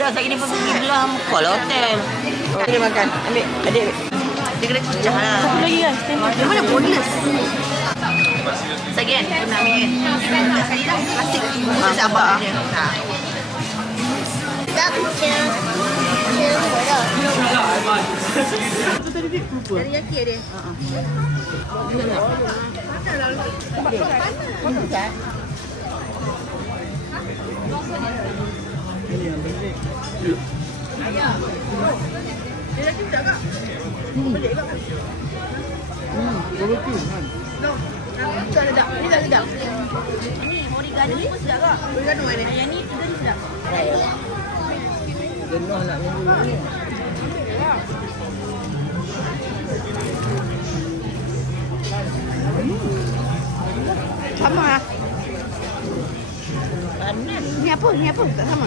Dah, saya ni pergi belah muka lah hotel. Dia makan. Ambil. Adik. Dia kena pecah lah. Satu lagi kan? Dia mana boneless? Sekali kan? Nak ambil kan? Sekali dah. Plastik. Saya sabar je. Teriyaki dia. Teriyaki sedap kak? Pelik kak? Tak sedap. Ini tak sedap. Ni oregano pun sedap kak. Oregano mana? Yang ni tiga ni sedap. Jenuh nak minggu ni. Sama lah. Ni apa? Ni apa? Tak sama.